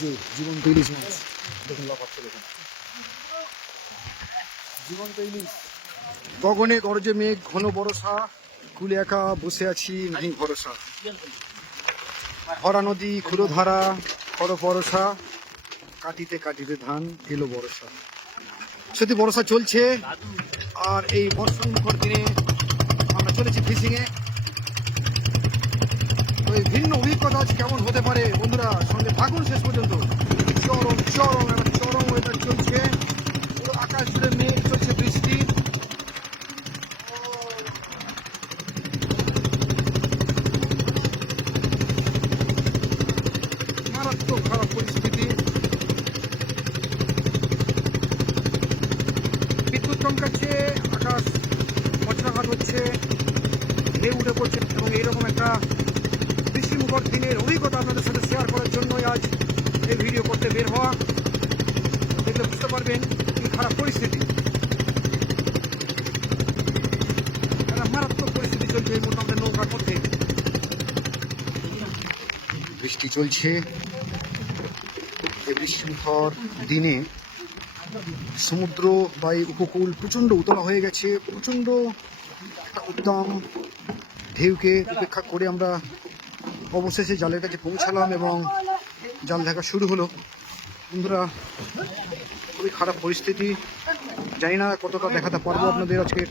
যে জীবন্ত ইলিশ মাছ দেখুন লাফাচ্ছে দেখুন। জীবন্ত ইলিশ গগনে গরজে মেঘ, ঘন বরসা কুলে একা বসে আছি নাই ভরসা। হরা নদী, ক্ষুরধারা খর বরসা কাটিতে কাটিতে ধান, এলো বরসা সত্যি বরসা চলছে, আর এই বর্ষা মুখর দিনে আমরা চলেছি ফিশিংয়ে ভিন্ন অভিজ্ঞতা আজ কেমন হতে পারে? বন্ধুরা, সঙ্গে থাকুন শেষ পর্যন্ত। চরম চরম একটা চরম ওয়েদার চলছে। আকাশ জুড়ে মেঘ চলছে বৃষ্টি মারাত্মক খারাপ পরিস্থিতি বিদ্যুৎ চমকাচ্ছে আকাশ বজ্রাঘাত হচ্ছে ঢেউ উঠে পড়ছে এবং এইরকম একটা বৃষ্টিমুখর দিনের অভিজ্ঞতা আপনাদের সাথে শেয়ার করার জন্যই আজ এই ভিডিও করতে বের হওয়া দেখলে বুঝতে পারবেন কি খারাপ পরিস্থিতি? মারাত্মক পরিস্থিতি চলছে এই মুহূর্তে আমাদের নৌকার মধ্যে। বৃষ্টি চলছে। এই দিনে সমুদ্র বা এই উপকূল প্রচণ্ড উতলা হয়ে গেছে। প্রচণ্ড একটা উদ্দাম ঢেউকে উপেক্ষা করে আমরা অবশেষে জালের কাছে পৌঁছালাম এবং জাল দেখা শুরু হলো। বন্ধুরা খারাপ পরিস্থিতি জানি না কতটা দেখাতে পারব আপনাদের আজকে।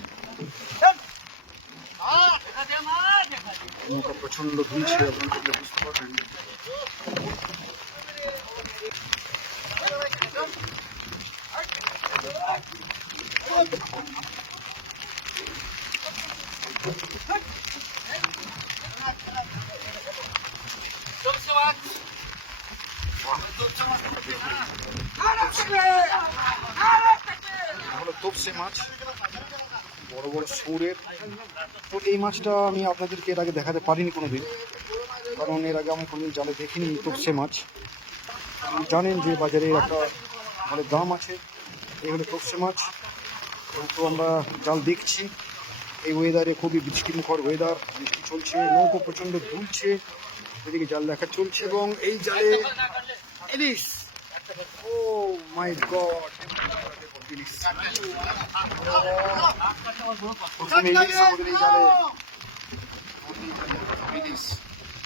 নৌকা প্রচণ্ড দেখলে বুঝতে পারবেন তোপসে মাছ বড় বড় সৌরের। তো এই মাছটা আমি আপনাদেরকে এর আগে দেখাতে পারিনি কোনোদিন, কারণ এর আগে আমি কোনোদিন জালে দেখিনি তোপসে মাছ। জানেন যে বাজারে একটা ভালো দাম আছে, এই হলো তোপসে মাছ। তো আমরা জাল দেখছি, এই ওয়েদারে খুবই বৃষ্টিমুখর ওয়েদার বৃষ্টি চলছে, নৌকো প্রচণ্ড দুলছে, এদিকে জাল দেখা চলছে এবং এই জালে ইলিশ ও মাই গড প্রথমে আমাদের জালে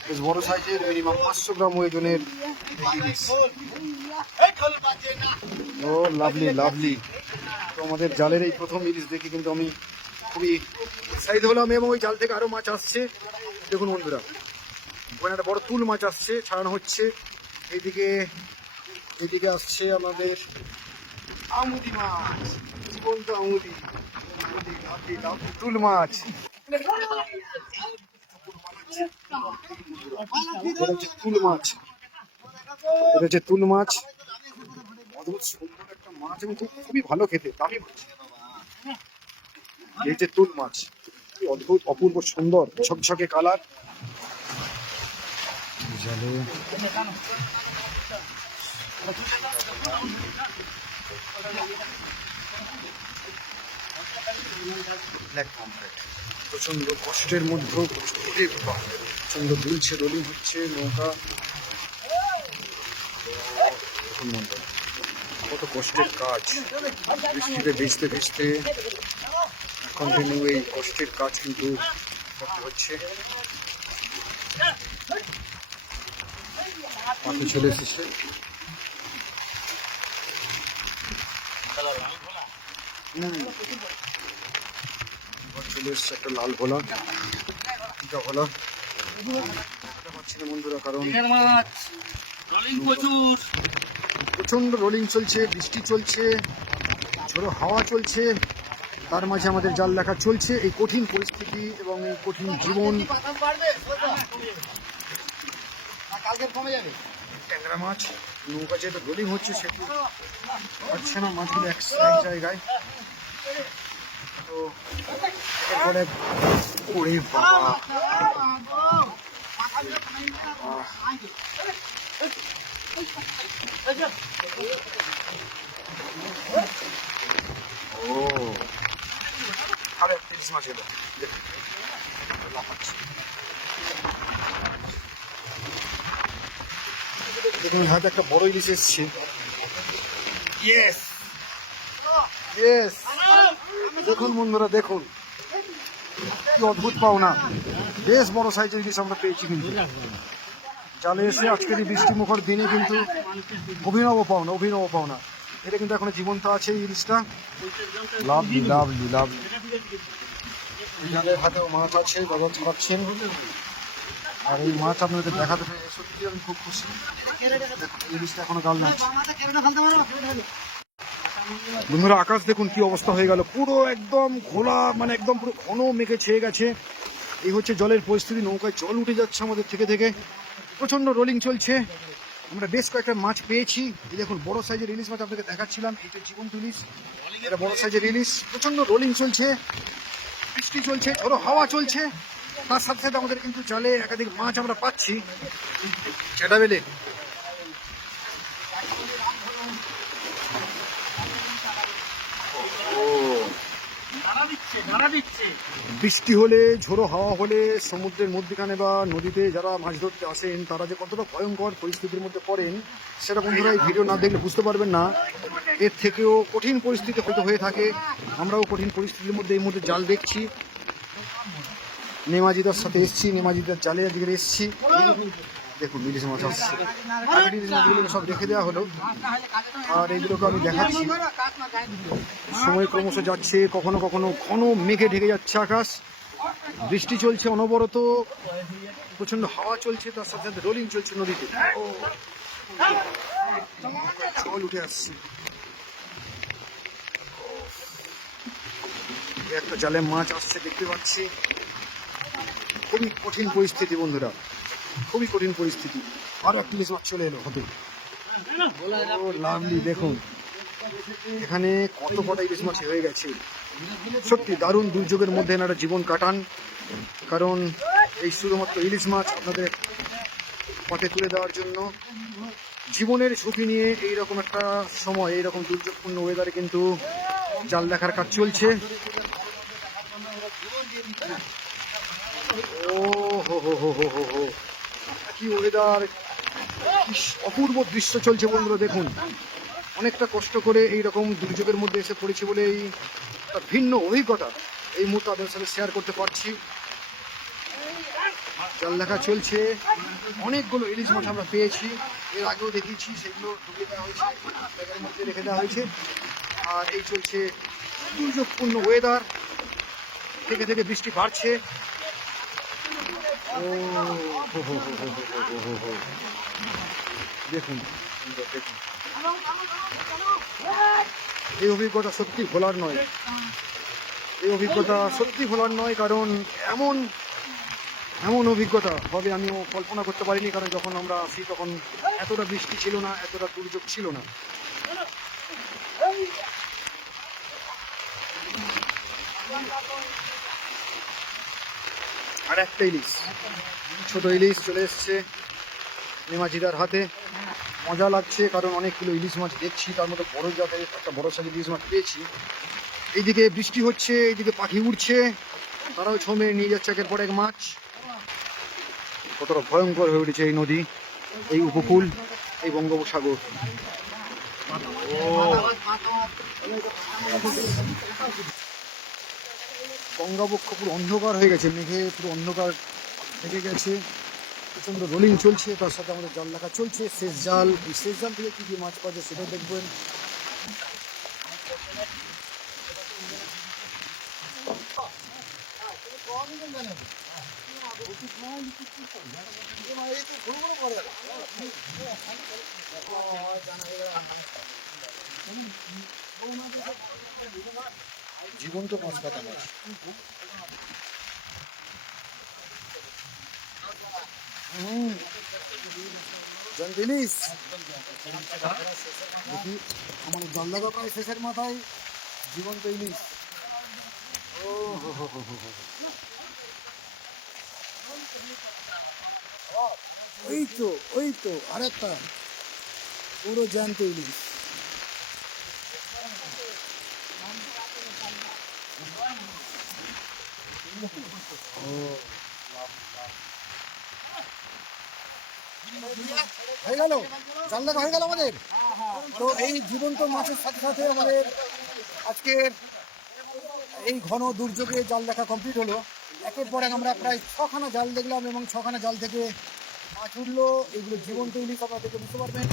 বেশ বড় সাইজের পাঁচশো গ্রাম ও লাভলি লাভলি তো আমাদের জালের এই প্রথম ইলিশ দেখে কিন্তু আমি খুবই উৎসাহিত হলাম এবং ওই জাল থেকে আরও মাছ আসছে। দেখুন বন্ধুরা, ওখানে একটা বড় তুল মাছ আসছে, ছাড়ানো হচ্ছে। এইদিকে এইদিকে আসছে আমাদের আমুদি মাছ জীবন্ত আমুদি আমুদি, তুল মাছ। এটা তুল মাছ। এটা হচ্ছে তুল মাছ। অদ্ভুত সুন্দর একটা মাছ এবং খুবই ভালো খেতে দামি মাছ। এই যে তুল মাছ অদ্ভুত অপূর্ব সুন্দর ঝকঝকে কালার জালে। প্রচণ্ড কষ্টের মধ্যেও প্রচণ্ড দুলছে রোলিং হচ্ছে নৌকা। কত কষ্টের কাজ। বৃষ্টিতে ভিজতে ভিজতে কন্টিনিউ এই কষ্টের কাজ কিন্তু করতে হচ্ছে। পাখি চলে এসেছে। চলে এসছে একটা লাল ভোলা এটা ভোলা। না বন্ধুরা কারণ প্রচণ্ড রোলিং চলছে বৃষ্টি চলছে ঝোড়ো হাওয়া চলছে তার মাঝে আমাদের জাল দেখা চলছে। এই কঠিন পরিস্থিতি এবং এই কঠিন জীবন কালকে কমে যাবে। ট্যাংরা মাছ, নৌকা যেহেতু রোলিং হচ্ছে, সেহেতু পাচ্ছে না, মাছগুলো এক জায়গায়। তো এরপরে ওরে আরে ইলিশ মাছ এলো। দেখুন হাতে একটা বড় ইলিশ এসছে। ইয়েস ইয়েস দেখুন বন্ধুরা দেখুন। কি অদ্ভুত পাওনা। বেশ বড় সাইজের ইলিশ আমরা পেয়েছি কিন্তু। জালে এসে আজকের এই বৃষ্টি মুখর দিনে কিন্তু অভিনব পাওনা অভিনব পাওনা। এটা কিন্তু এখনও জীবন্ত আছে এই ইলিশটা। লাভলি লাভলি লাভলি জালের হাতেও মাছ আছে বাবা ছড়াচ্ছেন। আর এই মাছ আপনাদের দেখাতে সত্যি আমি খুব খুশি। এই এখনও গাল নাচ বন্ধুরা, আকাশ দেখুন কি অবস্থা হয়ে গেল। পুরো একদম খোলা মানে একদম পুরো ঘন মেঘে ছেয়ে গেছে। এই হচ্ছে জলের পরিস্থিতি, নৌকায় জল উঠে যাচ্ছে আমাদের থেকে থেকে। প্রচণ্ড রোলিং চলছে। আমরা বেশ কয়েকটা মাছ পেয়েছি। এই দেখুন, বড় সাইজের ইলিশ মাছ আপনাকে দেখাচ্ছিলাম। এইটা জীবন্ত ইলিশ। এটা বড় সাইজের ইলিশ। প্রচণ্ড রোলিং চলছে। বৃষ্টি চলছে, ঝোড়ো হাওয়া চলছে। তার সাথে সাথে আমাদের কিন্তু জালে একাধিক মাছ আমরা পাচ্ছি। চেটা বেলে। বৃষ্টি হলে, ঝোড়ো হাওয়া হলে, সমুদ্রের মধ্যখানে বা নদীতে যারা মাছ ধরতে আসেন, তারা যে কতটা ভয়ঙ্কর পরিস্থিতির মধ্যে পড়েন, সেটা বন্ধুরা এই ভিডিও না দেখলে বুঝতে পারবেন না। এর থেকেও কঠিন পরিস্থিতি হয়তো হয়ে থাকে। আমরাও কঠিন পরিস্থিতির মধ্যে এই মুহূর্তে জাল দেখছি। নেমাজিদার সাথে এসছি, নেমাজিদার জালে আজকে এসছি। দেখুন, ইলিশ মাছ আসছে। আগের ইলিশ মাছগুলো সব রেখে দেওয়া হলো। আর এইগুলোকে আমি দেখাচ্ছি। সময় ক্রমশ যাচ্ছে, কখনো কখনো ঘন মেঘে ঢেকে যাচ্ছে আকাশ। বৃষ্টি চলছে অনবরত। প্রচণ্ড হাওয়া চলছে, তার সাথে সাথে রোলিং চলছে নদীতে। জল উঠে আসছে। একটা জালে মাছ আসছে, দেখতে পাচ্ছি। খুবই কঠিন পরিস্থিতি, বন্ধুরা। খুবই কঠিন পরিস্থিতি। আরও একটা ইলিশ মাছ চলে এলো হতে লাভলি দেখুন। এখানে কত কটা ইলিশ মাছ হয়ে গেছে। সত্যি দারুণ দুর্যোগের মধ্যে এনারা জীবন কাটান। কারণ এই শুধুমাত্র ইলিশ মাছ আপনাদের পথে তুলে দেওয়ার জন্য। জীবনের ঝুঁকি নিয়ে এইরকম একটা সময়, এইরকম দুর্যোগপূর্ণ ওয়েদারে কিন্তু জাল দেখার কাজ চলছে। ও হো হো হো হো হো হো কি ওয়েদার অপূর্ব দৃশ্য চলছে বন্ধুরা, দেখুন। অনেকটা কষ্ট করে এই রকম দুর্যোগের মধ্যে এসে পড়েছি বলে এই ভিন্ন অভিজ্ঞতা এই মুহূর্তে আপনাদের সাথে শেয়ার করতে পারছি। জাল দেখা চলছে। অনেকগুলো ইলিশ মাছ আমরা পেয়েছি। এর আগেও দেখিয়েছি, সেগুলো ঢুকে দেওয়া হয়েছে, ব্যাগের মধ্যে রেখে দেওয়া হয়েছে। আর এই চলছে দুর্যোগপূর্ণ ওয়েদার থেকে থেকে বৃষ্টি বাড়ছে। দেখুন এই অভিজ্ঞতা সত্যি ভোলার নয়। এই অভিজ্ঞতা সত্যি ভোলার নয়, কারণ এমন এমন অভিজ্ঞতা হবে আমিও কল্পনা করতে পারিনি, কারণ যখন আমরা আসি তখন এতটা বৃষ্টি ছিল না, এতটা দুর্যোগ ছিল না। আর একটা ইলিশ। ছোট ইলিশ চলে এসছে নেমাজিদার হাতে। মজা লাগছে, কারণ অনেক কিলো ইলিশ মাছ দেখছি, তার মধ্যে বড় জাতের একটা বড় সাইজের ইলিশ মাছ পেয়েছি। এইদিকে বৃষ্টি হচ্ছে, এইদিকে পাখি উড়ছে, তারাও ছমে নিয়ে যাচ্ছে একের পর এক মাছ। কতটা ভয়ঙ্কর হয়ে উঠেছে এই নদী, এই উপকূল, এই বঙ্গোপসাগর। ও। গঙ্গাবক্ষ পুরো অন্ধকার হয়ে গেছে, মেঘে পুরো অন্ধকার থেকে গেছে। প্রচণ্ড রোলিং চলছে, তার সাথে আমাদের জাল দেখা চলছে, শেষ জাল, এই শেষ জাল থেকে কী কী মাছ পাওয়া যায় সেটাও দেখবেন। জীবন্ত কাটা মাছ। ওই তো আরেকটা। পুরো জ্যান্ত ইলিশ। হয়ে গেল? দেখা হয়ে গেল আমাদের? তো এই জীবন্ত মাছের সাথে সাথে আমাদের আজকের এই ঘন দুর্যোগে জাল দেখা কমপ্লিট হলো। একের পর এক আমরা প্রায় ছখানা জাল দেখলাম এবং ছখানা জাল থেকে মাছ উঠল। এগুলো জীবন্ত ইলিশ আপনারা দেখে বুঝতে পারবেন।